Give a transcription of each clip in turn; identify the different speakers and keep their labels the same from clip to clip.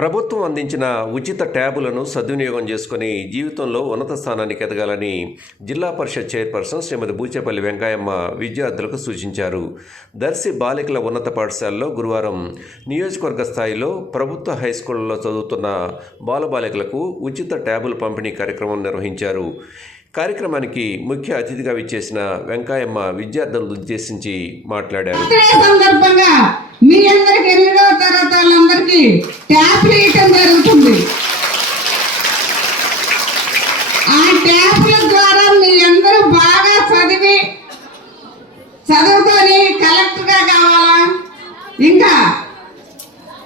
Speaker 1: ప్రభుత్వం అందించిన ఉచిత ట్యాబులను సద్వినియోగం చేసుకుని జీవితంలో ఉన్నత స్థానానికి ఎదగాలని జిల్లా పరిషత్ చైర్పర్సన్ శ్రీమతి బూచేపల్లి వెంకయ్యమ్మ విద్యార్థులకు సూచించారు. దర్శి బాలికల ఉన్నత పాఠశాలలో గురువారం నియోజకవర్గ స్థాయిలో ప్రభుత్వ హైస్కూళ్ళలో చదువుతున్న బాలబాలికలకు ఉచిత ట్యాబుల పంపిణీ కార్యక్రమం నిర్వహించారు. కార్యక్రమానికి ముఖ్య అతిథిగా విచ్చేసిన వెంకయ్యమ్మ విద్యార్థులను ఉద్దేశించి మాట్లాడారు.
Speaker 2: మీ ఎనిమిదవ తరగతి ట్యాప్ వేయటం జరుగుతుంది. ఆ ట్యాప్ల ద్వారా మీ అందరూ బాగా చదివి చదువుకొని కలెక్టర్గా కావాలా? ఇంకా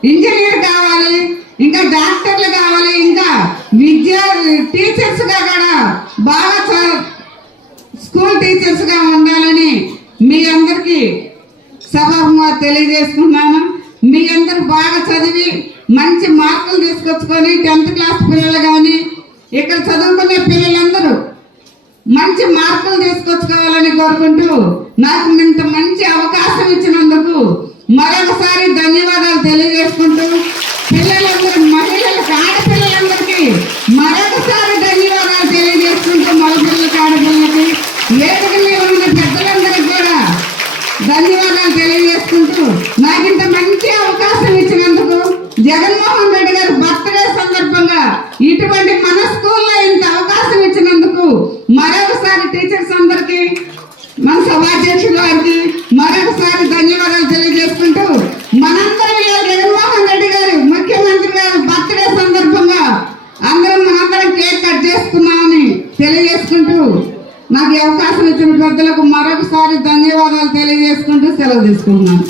Speaker 2: ఇంజనీర్ కావాలి ఇంకా డాక్టర్లు కావాలి ఇంకా విద్యా టీచర్స్గా కూడా బాగా స్కూల్ టీచర్స్గా ఉండాలని మీ అందరికీ సభాముగా తెలియజేసుకున్నాను మీ అందరు బాగా చదివి మంచి మార్కులు తీసుకొచ్చుకొని టెన్త్ క్లాస్ పిల్లలు కానీ ఇక్కడ చదువుకునే పిల్లలందరూ మంచి మార్కులు తీసుకొచ్చుకోవాలని కోరుకుంటూ నాకు ఇంత మంచి అవకాశం ఇచ్చినందుకు మరొకసారి ధన్యవాదాలు తెలియజేసుకుంటూ పిల్లలందరూ మహిళలకు ఆడపిల్లలందరికీ మరొకసారి ధన్యవాదాలు తెలియజేసుకుంటూ మగపిల్లలకి ఆడపిల్లలకి వేదిక మీద ఉన్న పెద్దలందరికీ కూడా ధన్యవాదాలు తెలియజేసుకుంటూ నాకు ఇంత మంచి అవకాశం ఇచ్చినందుకు జగన్మోహన్ రెడ్డి గారి బర్త్డే సందర్భంగా ఇటువంటి మన స్కూల్లో ఇంత అవకాశం ఇచ్చినందుకు మరొకసారి టీచర్స్ అందరికీ మన సభాధ్యక్షుల వారికి మరొకసారి ధన్యవాదాలు తెలియజేసుకుంటూ మనందరం జగన్మోహన్ రెడ్డి గారు ముఖ్యమంత్రి గారు బర్త్డే సందర్భంగా అందరం మనందరం కేక్ కట్ చేసుకున్నామని తెలియజేసుకుంటూ నాకు అవకాశం ఇచ్చిన పెద్దలకు మరొకసారి ధన్యవాదాలు తెలియజేసుకుంటూ సెలవు తీసుకుంటున్నాను.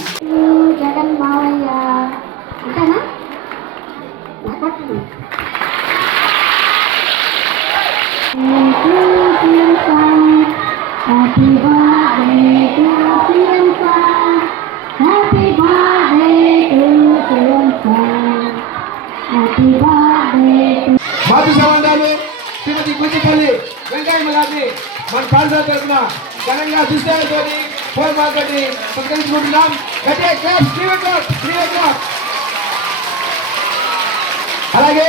Speaker 3: జగన్ మావయ్య
Speaker 4: మాతృ సంబంధాలు శ్రీమతి గుంజిపల్లి వెంకయ్య గారిని మన పాఠశాల తరఫున ఘనంగా దుస్తాలతో ఫోన్ మార్కెట్ని సత్కరించుకుంటున్నాం అలాగే